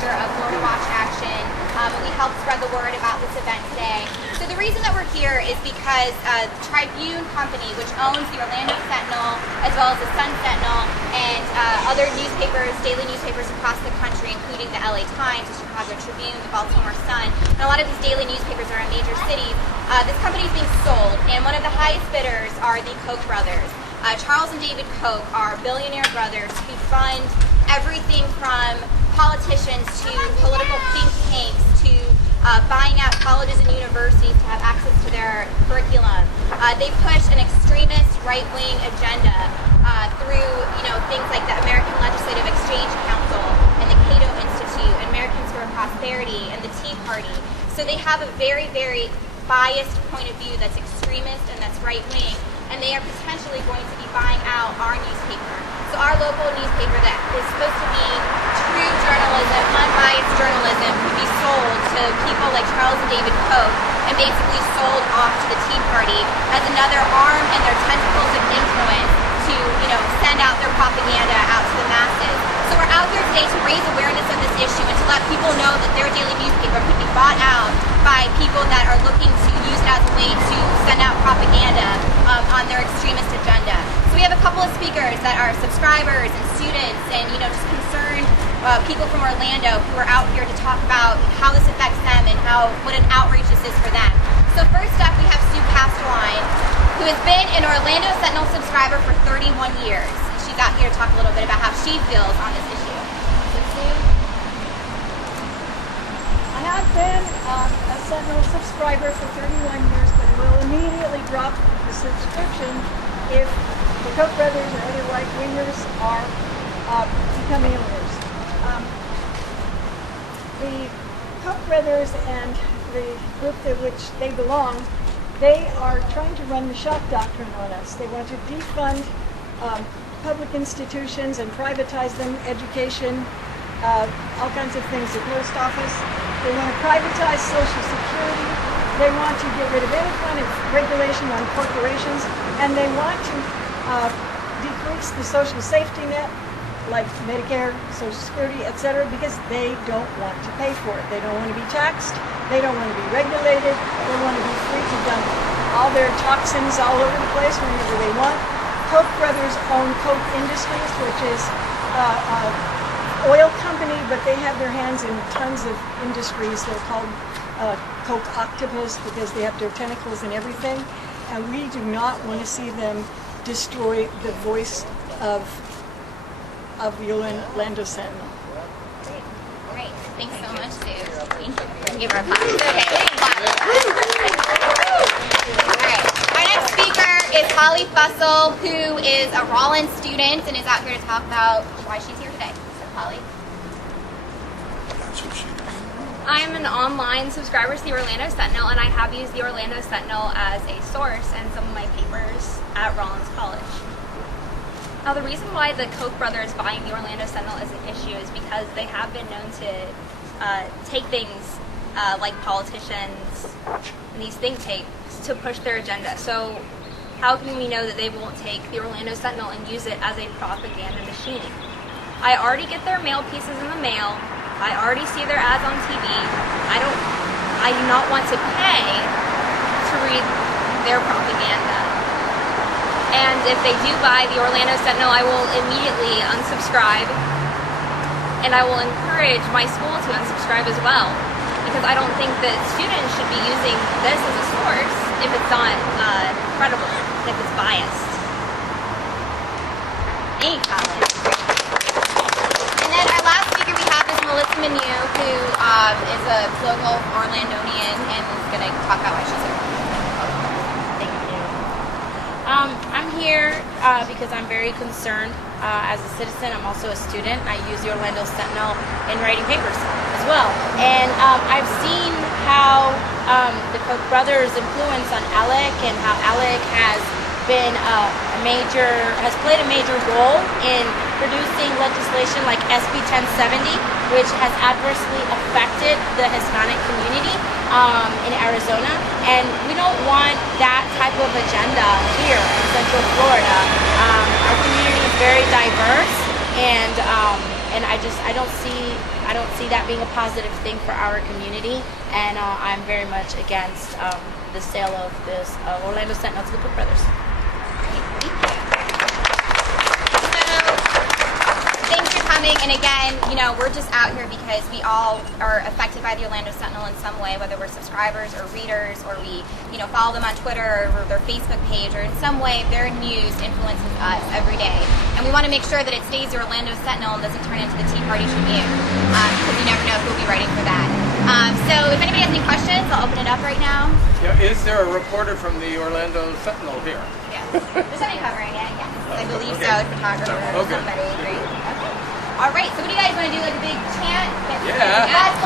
director of Florida Watch Action, and we help spread the word about this event today. So the reason that we're here is because Tribune Company, which owns the Orlando Sentinel, as well as the Sun Sentinel, and other newspapers, daily newspapers across the country, including the LA Times, the Chicago Tribune, the Baltimore Sun, and a lot of these daily newspapers are in major cities. This company is being sold, and one of the highest bidders are the Koch brothers. Charles and David Koch are billionaire brothers who fund everything from politicians to political think tanks to buying out colleges and universities to have access to their curriculum. They push an extremist right-wing agenda through, things like the American Legislative Exchange Council and the Cato Institute and Americans for Prosperity and the Tea Party. So they have a very, very biased point of view that's extremist and that's right-wing, and they are potentially going to be buying out our newspaper. So our local newspaper that is supposed to be true journalism, unbiased journalism, could be sold to people like Charles and David Koch and basically sold off to the Tea Party as another arm and their tentacles of influence to, send out their propaganda out to the masses. So we're out here today to raise awareness of this issue and to let people know that their daily newspaper could be bought out by people that are looking to use it as a way to send out propaganda on their extremist agenda. So we have a couple of speakers that are subscribers and students and just concerned people from Orlando who are out here to talk about how this affects them and what an outrage this is for them. So first up we have Sue Castelline, who has been an Orlando Sentinel subscriber for 31 years. She's out here to talk a little bit about how she feels on this issue. So Sue? I have been a Sentinel subscriber for 31 years, but will immediately drop the subscription if the Koch brothers or other right-wingers are becoming owners. The Koch brothers and the group to which they belong, they are trying to run the shock doctrine on us. They want to defund public institutions and privatize them, education, all kinds of things, the post office. They want to privatize Social Security. They want to get rid of any kind of regulation on corporations, and they want to decrease the social safety net, like Medicare, Social Security, etc., because they don't want to pay for it. They don't want to be taxed. They don't want to be regulated. They want to be free to dump all their toxins all over the place whenever they want. Koch brothers own Koch Industries, which is oil company, but they have their hands in tons of industries. They're called Koch octopus because they have their tentacles in everything, and we do not want to see them destroy the voice of the Orlando Sentinel. Great. Thanks so much, Sue. Thank you. Give her a clap. Okay, all right. Our next speaker is Holly Fussell, who is a Rollins student and is out here to talk about why she's here today. So, Holly. I'm an online subscriber to the Orlando Sentinel, and I have used the Orlando Sentinel as a source in some of my papers at Rollins College. Now, the reason why the Koch brothers buying the Orlando Sentinel is an issue is because they have been known to take things like politicians and these think tanks to push their agenda. So how can we know that they won't take the Orlando Sentinel and use it as a propaganda machine? I already get their mail pieces in the mail. I already see their ads on TV. I do not want to pay to read their propaganda. And if they do buy the Orlando Sentinel, I will immediately unsubscribe. And I will encourage my school to unsubscribe as well. Because I don't think that students should be using this as a source if it's not credible, if it's biased. Thanks, Holly. And then our last speaker we have is Melissa Manu, who is a local Orlandonian and is going to talk about why she's here. Thank you. I'm here because I'm very concerned as a citizen. I'm also a student. I use the Orlando Sentinel in writing papers as well. And I've seen how the Koch brothers' influence on ALEC and how ALEC has been has played a major role in producing legislation like SB 1070, which has adversely affected the Hispanic community in Arizona. And we don't want that type of agenda here in Central Florida. Our community is very diverse, and and I don't see that being a positive thing for our community, and I'm very much against the sale of this Orlando Sentinel to the Cook brothers. Thanks for coming, and again, you know, we're just out here because we all are affected by the Orlando Sentinel in some way, whether we're subscribers or readers, or we, you know, follow them on Twitter or their Facebook page, or in some way their news influences us every day. And we want to make sure that it stays the Orlando Sentinel and doesn't turn into the Tea Party Tribune, because you never know who'll be writing for that. So if anybody has any questions, I'll open it up right now. Yeah, is there a reporter from the Orlando Sentinel here? Yes. There's somebody covering it, yes. I believe okay. so, a photographer or Okay. somebody. Great. Okay. All right, so what do you guys want to do, like a big chant? Yeah. God's